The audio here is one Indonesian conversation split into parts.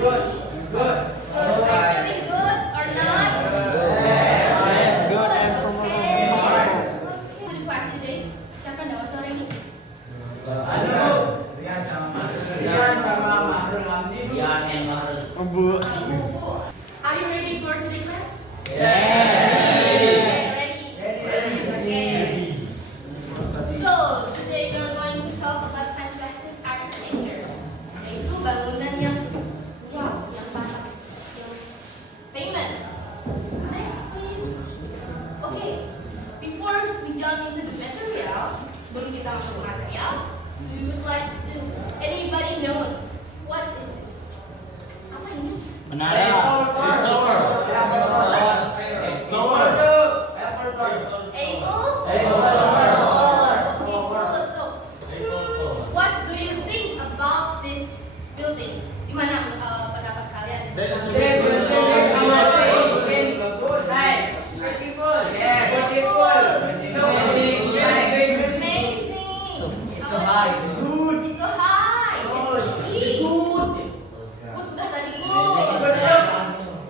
Good. Good. Actually good or not? Yes, good and Okay. Who the class today? Siapa yang dapat sore ini? Rian sama Mahrul Hamdi. Rian and Mahrul. Bu. Are you ready for today class? Yes. Ready? Okay. So, today we are going to talk about fantastic architecture. Yaitu bangunan yang wow, yang fantastic, yang famous. Next, please. Okay. Before we jump into the material, sebelum kita masuk ke material, we would like to. Anybody knows what is this? Apa ini? Menara. Eiffel Tower. Okay, good. So, what do you think about these buildings? Gimana pendapat kalian? Amazing. It's so high. Good. It's so high. It's easy. Good. Good udah tadi good.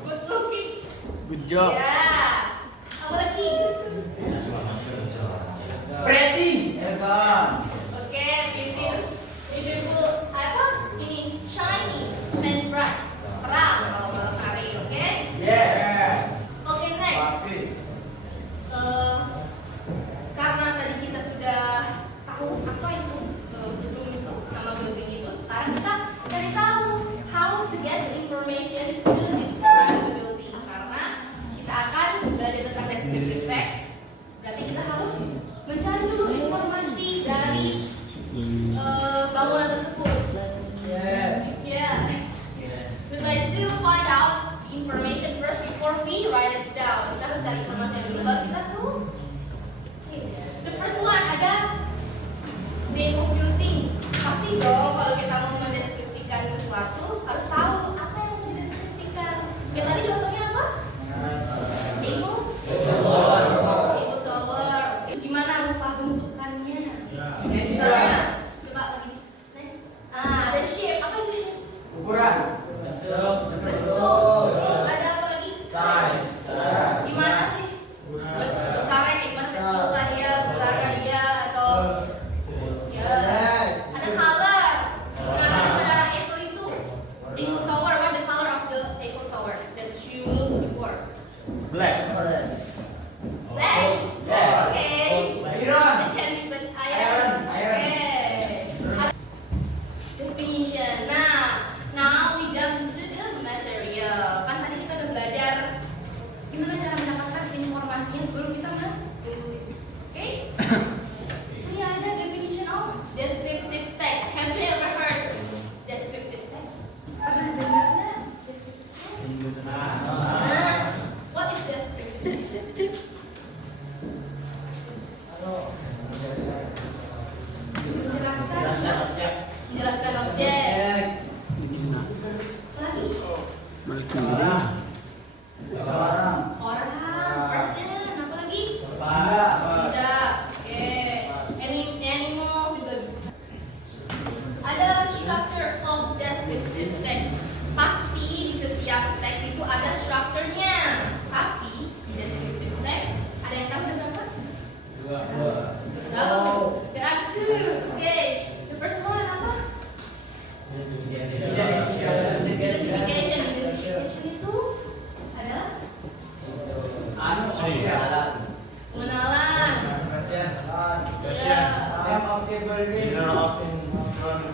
Good looking. Good job. Ya. Apa lagi? Pretty. Evan. Oke, beautiful. Apa? Ini shiny and bright. Terang kalau malam hari. Oke. Yes. Oke, next. Papi. Karena tadi kita sudah tahu apa itu gedung itu, nama building itu, sekarang kita cari tahu how to get the information to describe the building. Karena kita akan belajar tentang descriptive text, berarti kita harus mencari dulu informasi dari bangunan tersebut. Yes. Yes. We'd like to find out the information first before we write it down. Kita harus cari informasi yang dulu baru kita tuh. The first one ada name of building. Pasti dong kalau kita mau mendeskripsikan sesuatu harus tahu apa yang mau dideskripsikan. Ya tadi contohnya apa? Eiffel Tower. Gimana rupa bentukannya? Kayak misalnya, coba lagi. Next. Ada shape. Apa itu shape? Ukuran. Bentuk. Terus ada apa lagi? Size. Gimana sih? Besarnya kayak gimana? Kecil tadi ya, besarnya dia atau ya. Yes. Ada color. Nah, tadi menara Eiffel itu Eiffel Tower. What the color of the Eiffel Tower that you look before? Black. Black. Yes. Okay. Iron. It can be with iron. Iron. Okay. Definition. Now we jump to the material. Kan tadi kita udah belajar gimana cara mendapatkan informasinya sebelum kita menulis. Oke? Sini ada definition of descriptive text. Have you ever heard descriptive text? Pernah dengar nggak descriptive text? What is descriptive text? Menjelaskan objek. Apa lagi? Orang, person, apa lagi? Benda. Oke. Animal juga bisa. Ada structure of descriptive text. Pasti di setiap teks itu ada strukturnya. Tapi di descriptive text ada yang tahu ada berapa? Tahu? There are two. Oke. The first one apa? Identification. Identification itu adalah pengenalan.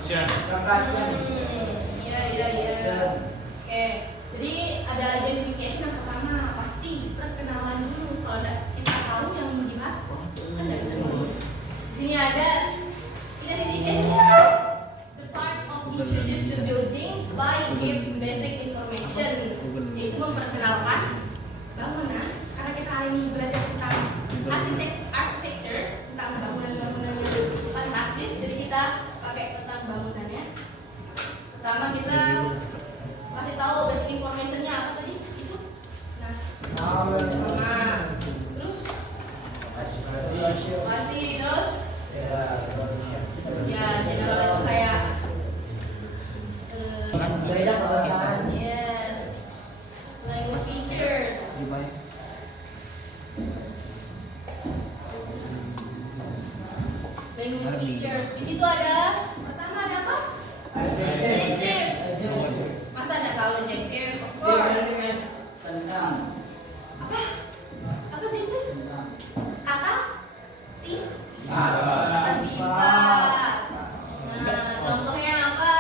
Ya. Iya. Oke. Jadi ada identification yang pertama pasti perkenalan dulu. Kalau kita tahu yang dibahas, kan nggak bisa ngomong. Di sini ada identification is the part of introduce the building by give basic information, yaitu memperkenalkan bangunan. Karena kita hari ini belajar tentang architecture, tentang bangunan-bangunan yang fantastis, jadi kita pakai tentang bangunannya. Pertama kita kasih tahu basic informationnya apa tadi itu. Terus masih terus ya general itu kayak Gaya situ ada pertama ada apa? Adjective. Masa nggak tahu adjective? Of course. Tentang. Apa? Apa adjective? Kata? Sesifat. Nah, contohnya apa?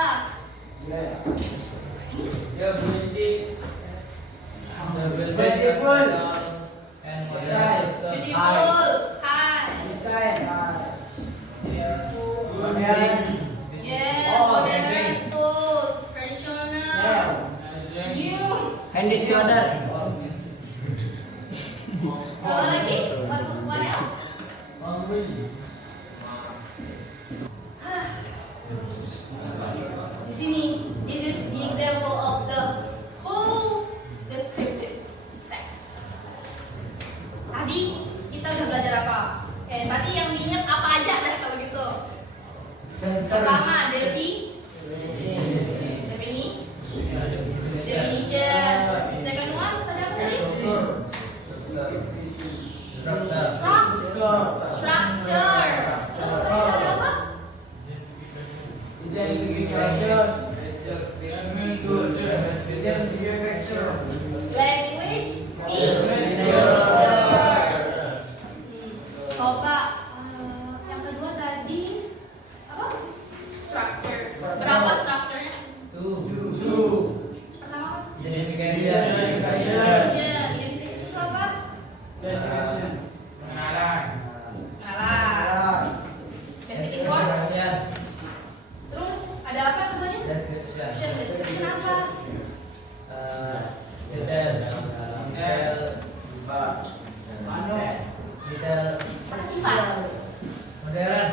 Beautiful. Beautiful. Hi. Design. Yes. Oh, Modern. Cool. Traditional. New. Conditioner. Apa lagi? What else? Di sini, this is the example of the whole descriptive text. Tadi kita udah belajar apa? Tadi yang diingat apa aja deh kalau gitu. Pertama, definition. Second one, tadi apa tadi? Structure. Terus ada apa? Language. Coba yang kedua tadi apa? Structure. Berapa strukturnya? Pertama apa? Identification itu apa? Alah. Basic info. Terus ada apa keduanya? Description apa? Kata sifat. Modern.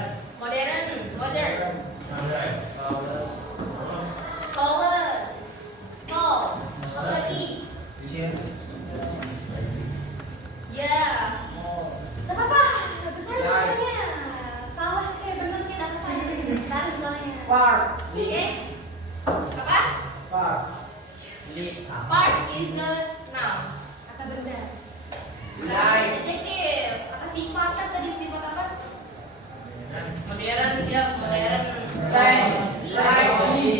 Tallest. Tall. Apa lagi? Ya. Gak apa-apa. Besar namanya. Salah kayak bener kayak dapat aja jadi besar soalnya. Part. Oke. Apa? Part. Part is a noun. Kata benda. Adjective. Kata sifat kan tadi sifat apa? Modern dia modern. Slightly.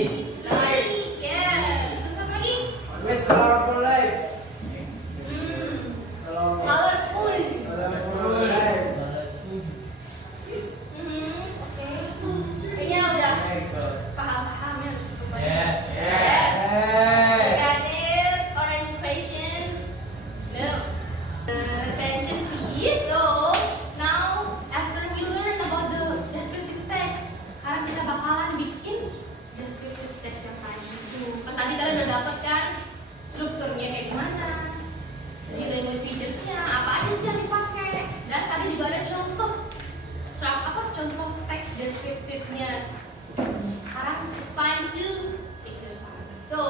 Yes. Terus apa lagi? With colorful light. Colorful. Colorful light. Oke. Kayaknya udah paham ya. Yes. Yes. Yes. Got it? Or any question? No. Attention please. So now after we learn about the descriptive text, sekarang kita bakalan bikin descriptive text yang tadi itu. Kan tadi kalian udah dapet kan strukturnya kayak gimana, di language featuresnya apa aja sih yang dipakai, dan tadi juga ada contoh contoh teks deskriptifnya. Sekarang it's time to exercise. So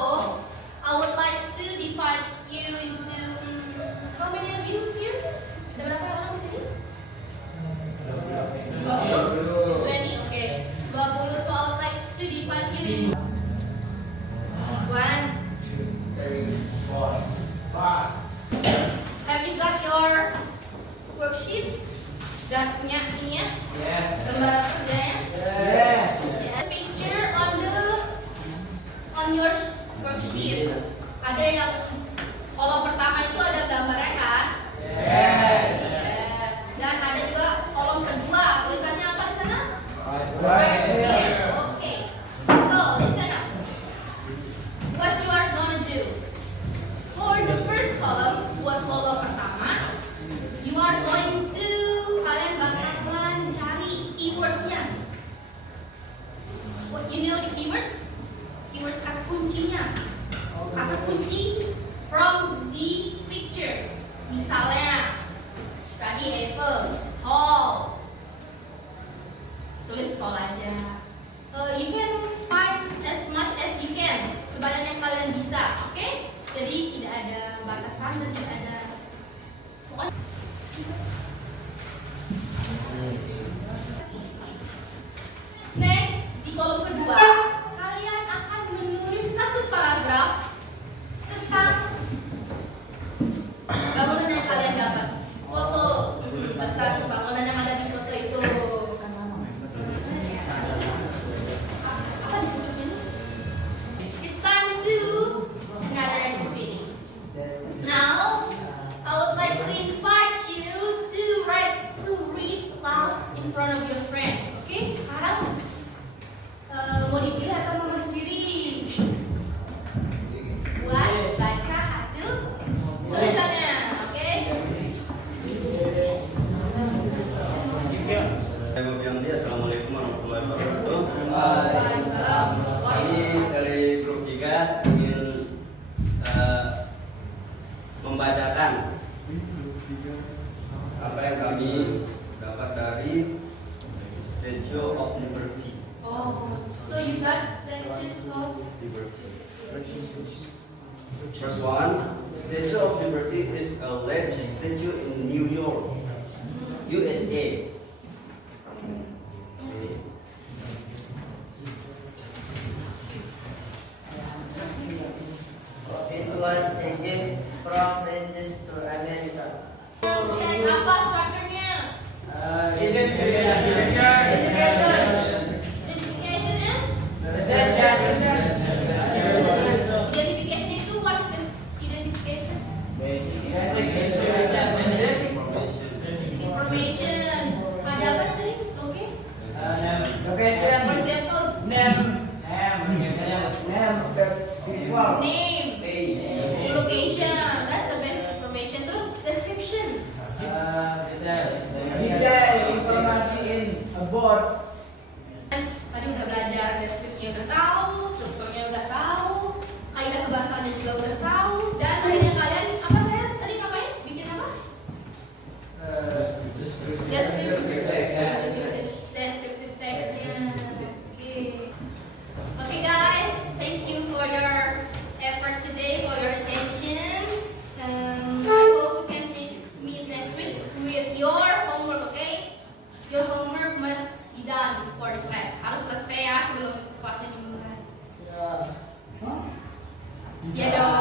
I would like to divide you into how many of you here? Ada berapa orang di sini? 20? 20, oke. 20, so I would like to divide you in 1, Part. have you got your worksheet? Dan punya ini ya? Lembar kerjanya? Yes. Yeah. Picture on your worksheet. Ada yang kolom pertama itu ada gambarnya kan? Yes. Yes. Dan ada juga kolom kedua. Tulisannya apa di sana? Right here. Okay. So listen up. What you are gonna do? For the first column, buat kolom pertama, you are going to kalian bakalan cari keywordsnya. What you know the keywords? Keywords kata kuncinya. Kata kunci from the pictures. Misalnya tadi Apple, tall. Tulis tall aja. You can find as much as you can, sebanyak yang kalian bisa, oke? Jadi tidak ada batasan dan tidak ada. Next, di kolom kedua, kalian akan menulis satu paragraf tentang bangunan yang kalian dapat. Foto tentang bangunan yang ada di foto itu. First one, Statue of Liberty is a large statue in New York, USA. It was a gift from Francis to America. Tulis apa strukturnya? Identification. Identification ya? Possession. Identification itu what is identification? Basic Information. Ada apa tadi? Oke. Location. For example, Name. name, location. That's the best information. Terus description. Detail informasi in about. Tadi udah belajar deskripsinya udah tahu, strukturnya udah tahu, kaidah kebahasannya juga udah tahu, dan akhirnya kalian apa kalian tadi ngapain? Bikin apa? Descriptive textnya. Okay guys, thank you for your effort today, for your attention. I hope we can meet next week with your homework, okay? Your homework must be done before the class. Harus selesai ya sebelum kelasnya dimulai. Ya dong.